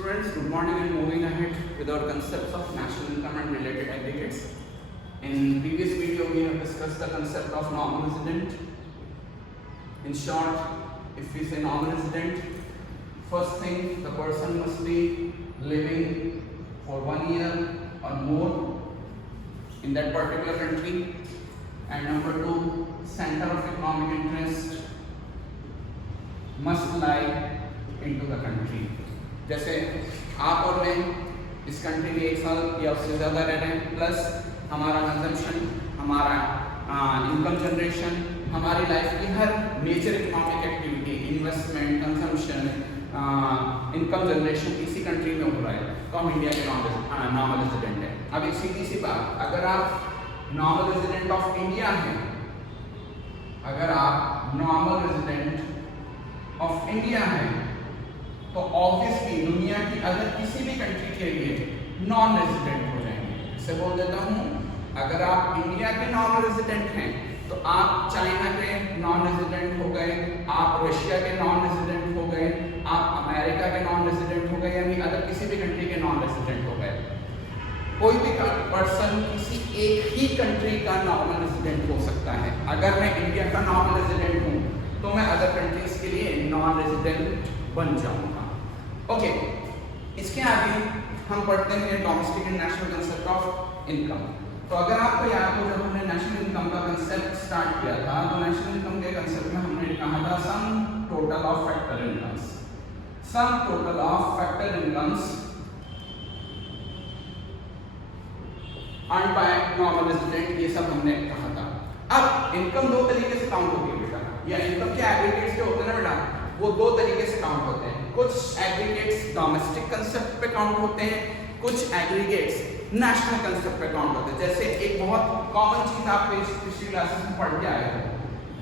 Students, good morning and moving ahead with our concepts of national income and related aggregates. In previous video, we have discussed the concept of non-resident. In short, if we say non-resident, first thing, the person must be living for 1 year or more in that particular country. And number two, center of economic interest must lie into the country. जैसे आप और मैं इस country में 1 साल या उससे ज़्यादा रह रहे हैं, प्लस हमारा कंजम्पशन, हमारा इनकम जनरेशन, हमारी लाइफ की हर major economic activity, investment, consumption, income generation इसी कंट्री में हो रहा है, तो हम इंडिया के नॉर्मल रेजिडेंट है। अब एक सीधी सी बात, अगर आप नॉर्मल रेजिडेंट ऑफ इंडिया हैं, अगर आप नॉर्मल रेजिडेंट ऑफ इंडिया हैं, तो ऑब्वियसली दुनिया की अगर किसी भी कंट्री के लिए नॉन रेजिडेंट हो जाएंगे। इसे बोल देता हूँ, अगर आप इंडिया के नॉन रेजिडेंट हैं तो आप चाइना के नॉन रेजिडेंट हो गए, आप रशिया के नॉन रेजिडेंट हो गए, आप अमेरिका के नॉन रेजिडेंट हो गए, यानी अगर किसी भी कंट्री के नॉन रेजिडेंट हो गए। कोई भी पर्सन किसी एक ही कंट्री का नॉर्मल रेजिडेंट हो सकता है। अगर मैं इंडिया का नॉर्मल रेजिडेंट हूँ तो मैं अदर कंट्रीज के लिए नॉन रेजिडेंट बन जाऊंगा। ओके, इसके आगे हम पढ़ते हैं domestic and national concept of income. तो अगर आपको याद हो, जब हमने नेशनल इनकम का कंसेप्ट स्टार्ट किया था, तो नेशनल इनकम के कंसेप्ट में हमने कहा था सम total of factor incomes, some total of factor incomes earned by normal resident, ये सब हमने कहा था। अब इनकम दो तरीके से काउंट होती है बेटा, या इनकम के एग्रीगेट्स जो होते हैं ना बेटा, वो दो तरीके से काउंट होते हैं। कुछ एग्रीगेट्स डोमेस्टिक कंसेप्ट पे काउंट होते हैं, कुछ एग्रीगेट्स नेशनल कंसेप्ट पे काउंट होते हैं। जैसे एक बहुत कॉमन चीज आप पिछली क्लासेस में पढ़ के आए हो,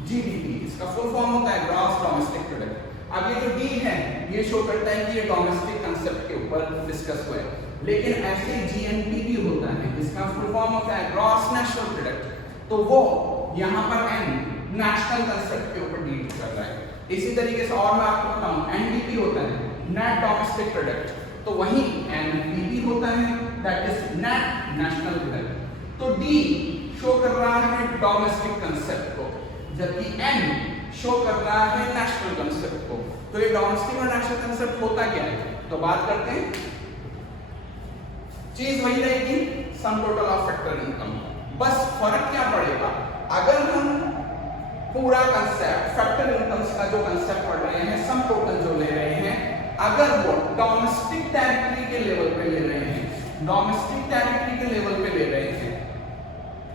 जीडीपी, इसका फुल फॉर्म होता है ग्रॉस डोमेस्टिक प्रोडक्ट। अब ये जो डी है, ये शो करता है कि ये डोमेस्टिक कंसेप्ट के ऊपर डिस्कस हुआ है, लेकिन ऐसे जीएनपी भी होता है, इसका फुल फॉर्म होता है ग्रॉस नेशनल प्रोडक्ट, तो वो यहाँ पर एन नेशनल कंसेप्ट के ऊपर डील कर रहा है। इसी तरीके से और मैं आपको बताऊं, एनडीपी होता है नेट डोमेस्टिक प्रोडक्ट, तो वही एनपीपी होता है that is net national product. तो डी शो कर रहा है डोमेस्टिक कंसेप्ट को, जबकि एन शो कर रहा है नेशनल कंसेप्ट को। तो ये डोमेस्टिक और नेशनल कंसेप्ट होता क्या है, तो बात करते हैं। चीज वही रहेगी, सम टोटल ऑफ फैक्टर इनकम, बस फर्क क्या पड़ेगा, अगर हम पूरा कंसेप्ट फैक्टर इनकम्स का जो कंसेप्ट पढ़ रहे हैं, सम टोटल जो ले रहे हैं, अगर वो डोमेस्टिक टेरिटरी के लेवल पे ले रहे हैं, डोमेस्टिक टेरिटरी के लेवल पे ले रहे हैं,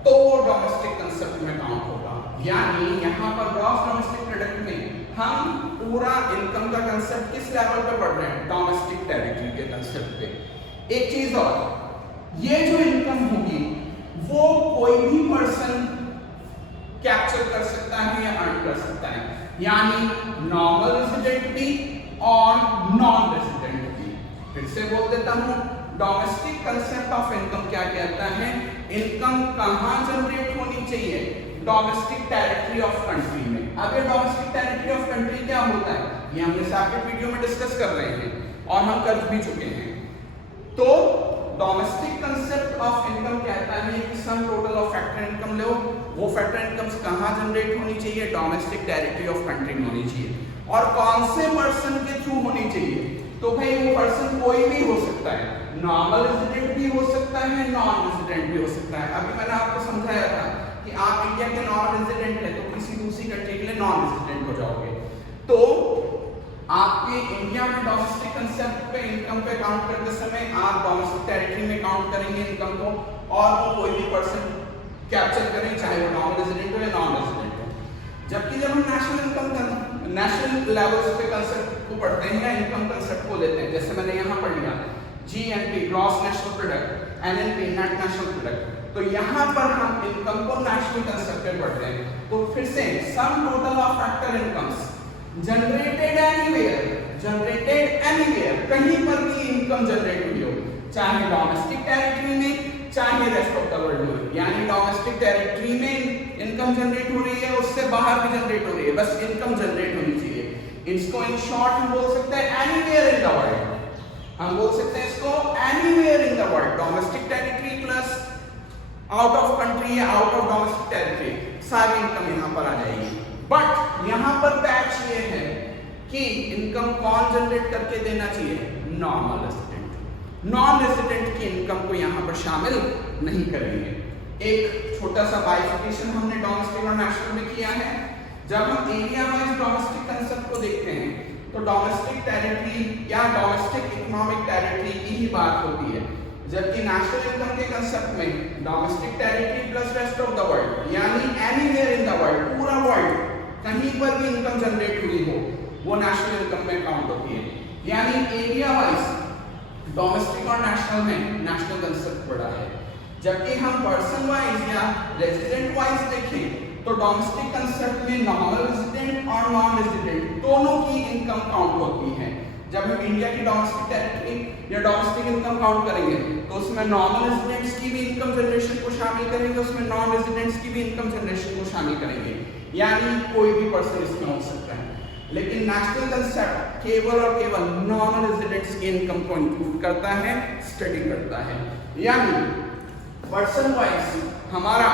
तो वो डोमेस्टिक कंसेप्ट में काउंट होगा। यानी यहाँ पर ग्रॉस डोमेस्टिक प्रोडक्ट में हम पूरा इनकम का कंसेप्ट किस लेवल पे पढ़ रहे हैं, डोमेस्टिक टेरिटरी के कंसेप्ट पे। एक चीज और, ये जो इनकम होगी वो कोई भी पर्सन कैप्चर कर सकता है या अर्न कर सकता है, यानी नॉर्मल रेजिडेंट भी और नॉन रेजिडेंट भी। फिर से बोल देता हूं, डोमेस्टिक कंसेप्ट ऑफ इनकम क्या कहता है, इनकम कहां जनरेट होनी चाहिए, डोमेस्टिक टेरिटरी ऑफ कंट्री में। अब ये डोमेस्टिक टेरिटरी ऑफ कंट्री क्या होता है, ये हमने सेपरेट वीडियो में डिस्कस कर रहे हैं और हम कर भी चुके हैं। तो डोमेस्टिक कंसेप्ट ऑफ इनकम कहता है कि sum total of factor income लो, वो फैक्टर इनकम्स कहां जनरेट होनी चाहिए, डोमेस्टिक टेरिटरी ऑफ कंट्री में होनी चाहिए, और कौन से पर्सन के थ्रू होनी चाहिए, तो भाई वो पर्सन कोई भी हो सकता है, नॉर्मल रेजिडेंट भी हो सकता है, नॉन रेजिडेंट भी हो सकता है। अभी मैंने आपको समझाया था कि आप इंडिया के नॉन रेजिडेंट है तो किसी दूसरी कंट्री के लिए नॉन रेजिडेंट हो जाओगे। तो आपके इंडिया में डोमेस्टिक कंसेप्ट पे इनकम पे काउंट करते समय आप डोमेस्टिक टेरिटरी में काउंट करेंगे इनकम को, और वो कोई भी पर्सन कैप्चर करें, चाहे वो नॉन रेजिडेंट हो या नॉन रेजिडेंट हो। जबकि जब हम नेशनल इनकम नेशनल लेवल्स पे कंसेप्ट को पढ़ते हैं या इनकम कंसेप्ट को लेते हैं, जैसे मैंने यहाँ पढ़ लिया GNP gross national product, NNP net national product, तो यहाँ पर हम इनकम को नेशनल कंसेप्ट पे पढ़ते हैं। तो फिर से सम total of factor incomes generated anywhere, कहीं पर भी इनकम जनरेट हुई हो, चाहे डोमेस्टिक टेरिटरी में चाहे रेस्ट ऑफ द वर्ल्ड में, यानी डोमेस्टिक टेरिटरी में इनकम जनरेट हो रही है, उससे बाहर भी जनरेट हो रही है, बस इनकम जनरेट होनी चाहिए। इसको इन शॉर्ट हम बोल सकते हैं एनीवेयर इन द वर्ल्ड, हम domestic territory plus out of country या आउट ऑफ डोमेस्टिक टेरिटरी, सारी इनकम यहाँ पर आ जाएगी। बट यहाँ पर पैच ये है कि इनकम कौन जनरेट करके देना चाहिए? Non resident. नॉन रेजिडेंट की इनकम को यहाँ पर शामिल नहीं करेंगे। एक छोटा सा बाइफिकेशन हमने डोमेस्टिक और नेशनल में किया है। जब हम एरिया वाइज डोमेस्टिक कंसेप्ट को देखते हैं तो डोमेस्टिक टेरिटरी या डोमेस्टिक इकोनॉमिक टेरिटरी की ही बात होती है, जबकि नेशनल इनकम के कंसेप्ट में domestic territory plus rest of the world, यानी एनीवेयर इन द वर्ल्ड, पूरा वर्ल्ड कहीं पर भी इनकम जनरेट हुई हो वो नेशनल इनकम में काउंट होती है। यानी एरिया वाइज डोमेस्टिक और नेशनल में नेशनल कंसेप्ट बड़ा है, जबकि हम पर्सन वाइज या रेजिडेंट वाइज देखें तो डोमेस्टिक कंसेप्ट में नॉर्मल रेजिडेंट और नॉन रेजिडेंट दोनों की इनकम काउंट होती है। जब हम इंडिया की डोमेस्टिक टेरिटरी या डोमेस्टिक इनकम काउंट करेंगे तो उसमें नॉर्मल रेजिडेंट्स की भी इनकम जनरेशन को शामिल करेंगे, उसमें नॉन रेजिडेंट्स की भी इनकम जनरेशन को शामिल करेंगे, यानी कोई भी पर्सन इसमें हो सकता है। लेकिन नेशनल कंसेप्ट केवल और केवल नॉन रेजिडेंट्स की इनकम को इंक्लूड करता है, स्टडी करता है। यानी पर्सन वाइज हमारा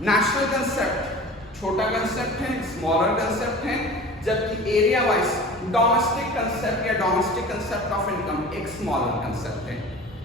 नेशनल कंसेप्ट छोटा कंसेप्ट है, स्मॉलर कंसेप्ट है, जबकि एरिया वाइज डोमेस्टिक कंसेप्ट या डोमेस्टिक कंसेप्ट ऑफ इनकम एक स्मॉलर कंसेप्ट है।